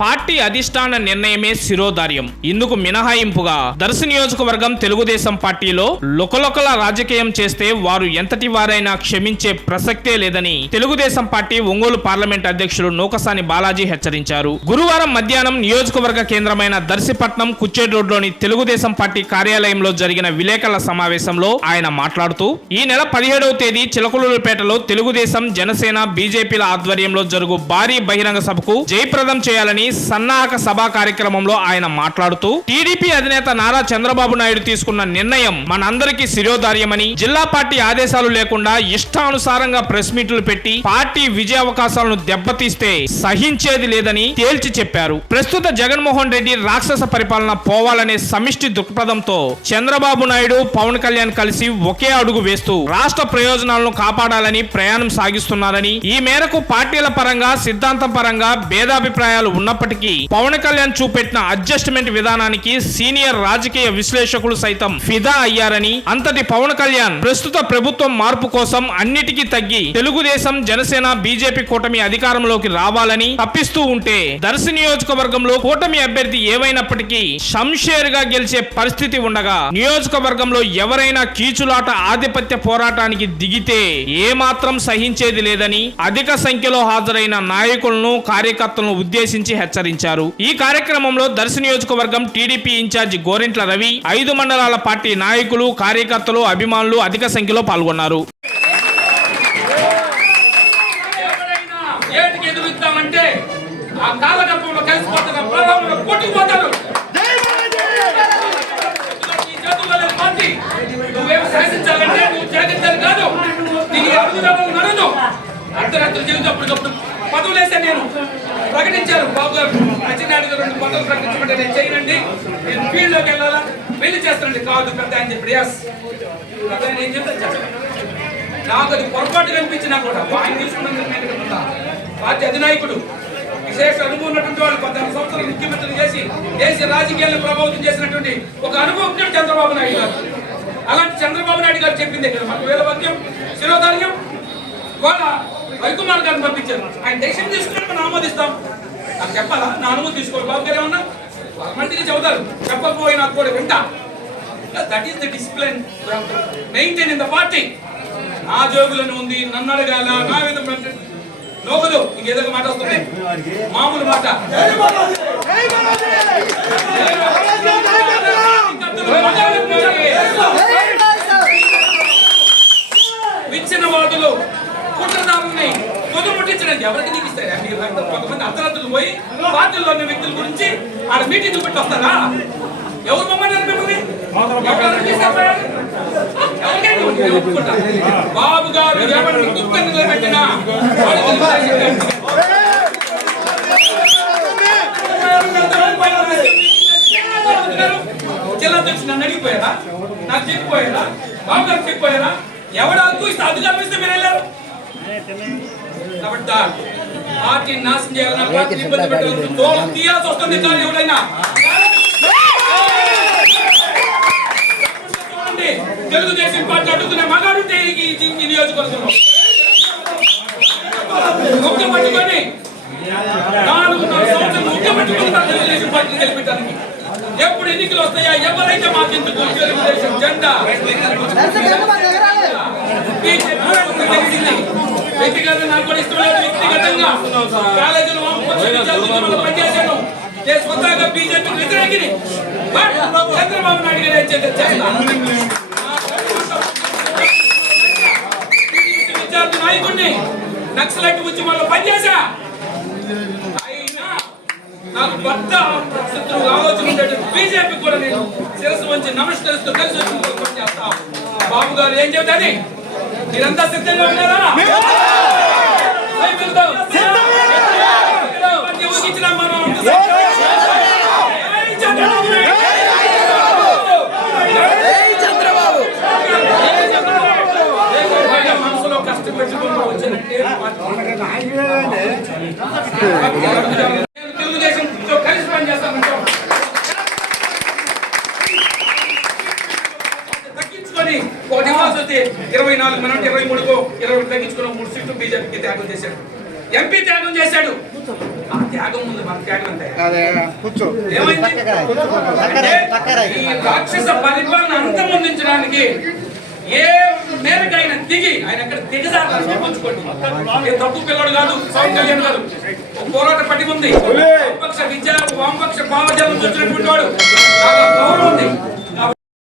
Party అధిష్టాన నిర్ణయమే శిరోధార్యం. ఇందుకు మినహాయింపుగా దర్శి నియోజకవర్గం తెలుగుదేశం పార్టీలో లొకలొకల రాజకీయం చేస్తే వారు ఎంతటి వారైనా క్షమించే ప్రసక్తే లేదని తెలుగుదేశం పార్టీ ఒంగోలు పార్లమెంట్ అధ్యక్షుడు నూకసాని బాలాజీ హెచ్చరించారు. గురువారం మధ్యాహ్నం నియోజకవర్గ కేంద్రమైన దర్శిపట్నం కుచ్చేడ్ రోడ్లోని తెలుగుదేశం పార్టీ కార్యాలయంలో జరిగిన విలేకరుల సమావేశంలో ఆయన మాట్లాడుతూ ఈ నెల పదిహేడవ తేదీ చిలకలూరుపేటలో తెలుగుదేశం జనసేన బీజేపీల ఆధ్వర్యంలో జరుగు భారీ బహిరంగ సభకు జయప్రదం చేయాలని సన్నాహక సభా కార్యక్రమంలో ఆయన మాట్లాడుతూ టీడీపీ అధినేత నారా చంద్రబాబు నాయుడు తీసుకున్న నిర్ణయం మనందరికీ శిరోధార్యమని జిల్లా పార్టీ ఆదేశాలు లేకుండా ఇష్టానుసారంగా ప్రెస్ మీట్లు పెట్టి పార్టీ విజయ అవకాశాలను దెబ్బతీస్తే సహించేది లేదని తేల్చి చెప్పారు. ప్రస్తుత జగన్మోహన్ రెడ్డి రాక్షస పరిపాలన పోవాలనే సమిష్టి దృక్పథంతో చంద్రబాబు నాయుడు పవన్ కళ్యాణ్ కలిసి ఒకే అడుగు వేస్తూ రాష్ట్ర ప్రయోజనాలను కాపాడాలని ప్రయాణం సాగిస్తున్నారని ఈ మేరకు పార్టీల పరంగా సిద్ధాంతం పరంగా భేదాభిప్రాయాలు ఉన్నప్పటికీ పవన్ కళ్యాణ్ చూపెట్టిన అడ్జస్ట్మెంట్ విధానానికి సీనియర్ రాజకీయ విశ్లేషకులు సైతం ఫిదా అయ్యారని అంతటి పవన్ కళ్యాణ్ ప్రస్తుత ప్రభుత్వం మార్పు కోసం అన్నిటికీ తగ్గి తెలుగుదేశం జనసేన బీజేపీ కూటమి అధికారంలోకి రావాలని తప్పిస్తూ ఉంటే దర్శి నియోజకవర్గంలో కూటమి అభ్యర్థి ఏవైనప్పటికీ షంషేర్గా గెలిచే పరిస్థితి ఉండగా నియోజకవర్గంలో ఎవరైనా కీచులాట ఆధిపత్య పోరాటానికి దిగితే ఏమాత్రం సహించేది లేదని అధిక సంఖ్యలో హాజరైన నాయకులను కార్యకర్తలను ఉద్దేశించి హెచ్చరించారు. ఈ కార్యక్రమంలో దర్శి నియోజకవర్గం టీడీపీ ఇన్ఛార్జి గోరింట్ల రవి ఐదు మండలాల పార్టీ నాయకులు కార్యకర్తలు అభిమానులు అధిక సంఖ్యలో పాల్గొన్నారు. ఎవరైనా ఏటికి ఎదురుస్తామంటే పదవులు వేసే నేను. ప్రకటించారు బాబు గారు. అచ్చినాయుడు గారు రెండు పదవులు ప్రకటించమంటే నేను చేయనండి. నేను ఫీల్డ్లోకి వెళ్ళాలా? వెళ్ళి చేస్తానండి. కాదు పెద్ద అని చెప్పి ఎస్ పెద్ద ఏం చెప్తాను నాకు అది పొరపాటు కనిపించినా కూడా ఆయన తీసుకున్న పార్టీ అధినాయకుడు. విశేష అనుభవం ఉన్నటువంటి వాళ్ళు పద్నాలుగు సంవత్సరాలు ముఖ్యమంత్రులు చేసి దేశ రాజకీయాలను ప్రభావితం చేసినటువంటి ఒక అనుభవం చంద్రబాబు నాయుడు గారు. అలాంటి చంద్రబాబు నాయుడు గారు చెప్పింది కదా మాకు వేల వాక్యం శిరోధార్యం. వాళ్ళ రవికుమార్ గారిని పంపించారు. ఆయన దేశం తీసుకుని మనం ఆమోదిస్తాం. నాకు చెప్పాలా? నా అనుమతి తీసుకోవాలి. బాబు గారు ఏమన్నా? మంచిగా చెబుతారు. చెప్పకపోయినా కూడా వింటా. That is the discipline maintain in the party నా జోబులను ఉంది నన్ను అడగాల నా విధంగా లోకదు ఇంకేదో మాట వస్తుంది. మామూలు మాట. కుట్రదారుల్ని పొదుముట్టించడానికి ఎవరికి దిగిస్తారా మీరు కొంతమంది అర్ధరాత్రులు పోయి పార్టీలో ఉన్న వ్యక్తుల గురించి ఆడ మీటింగ్ పెట్టి వస్తారా? ఎవరు మమ్మల్ని? మిమ్మల్ని బాబు గారు ఎవరిని కుక్కని నిలబెట్టినా జిల్లా నన్ను అడిగిపోయారా నాకు చెప్పిపోయారా బాబు గారు చెప్పిపోయారా ఎవడు హక్కు ఇస్తే అధికారం ఇస్తే మీరు వెళ్ళారు? కాబట్టి పార్టీ నాశనం చేయాలన్నా పార్టీ ఇబ్బంది పెట్టాలన్నా దూరం తీయాల్సి వస్తుంది కానీ ఎవరైనా. తెలుగుదేశం పార్టీ అడుగుతున్న మగాడుంటే ఈ నియోజకవర్గంలో. ముఖ్య పట్టుకొని. నాలుగున్నర సంవత్సరం ముఖ్య పట్టుకొని మన తెలుగుదేశం పార్టీ నిలబెట్టడానికి ఎప్పుడు ఎన్నికలు వస్తాయా? ఎవరైతే మాకెందుకు తెలుగుదేశం జెండా? బీజేపీ ప్రభుత్వం తెలిసింది. వ్యక్తిగతంగా నాకు కూడా ఇష్టం లేదు వ్యక్తిగతంగా. కాలేజీలో పనిచేశాను నేను స్వతహాగా బీజేపీ వ్యతిరేకిని. చంద్రబాబు నాయుడు గారు విద్యార్థి నాయకుడిని నక్సలైట్ ఉద్యమంలో పనిచేశా అయినా నాకు భర్త శత్రువు ఆలోచన ఉండేటువంటి బీజేపీ కూడా నేను శిరస్సు వంచి నమస్కరిస్తూ కలిసి వచ్చి బాబు గారు ఏం చెబుతుంది మీరంతా సిద్ధంగా ఉన్నారా? సైకిల్తో. పార్టీ ఊగించిన మనం అంత సైకిల్. జై చంద్రబాబు నాయుడు. జై చంద్రబాబు. ఏ మనసులో కష్టపెట్టుకుంటూ వచ్చినట్టే పార్టీ. నేను తెలుగుదేశంతో కలిసి పనిచేస్తానంటాం వస్తే ఇరవై నాలుగు మనం ఇరవై మూడుకో ఇరవై ఒకటి తగ్గించుకున్న మూడు సీట్లు బీజేపీకి త్యాగం చేశాడు. ఎంపీ త్యాగం చేశాడు. ఆ త్యాగం ముందు మన త్యాగం అంటే అదే కూర్చో. ఏమైంది? ఈ రాక్షస పరిపాలన అంతమొందించడానికి ఏ మేరకైనా దిగి ఆయన ఎక్కడ దిగజారు పంచుకోండి. ఏ తప్పు పిల్లడు కాదు పవన్ కళ్యాణ్ గారు. ఒక పోరాట పట్టి ఉంది. వామపక్ష విద్య వామపక్ష భావజాలం చూసినటువంటి వాడు. గౌరవం ఉంది.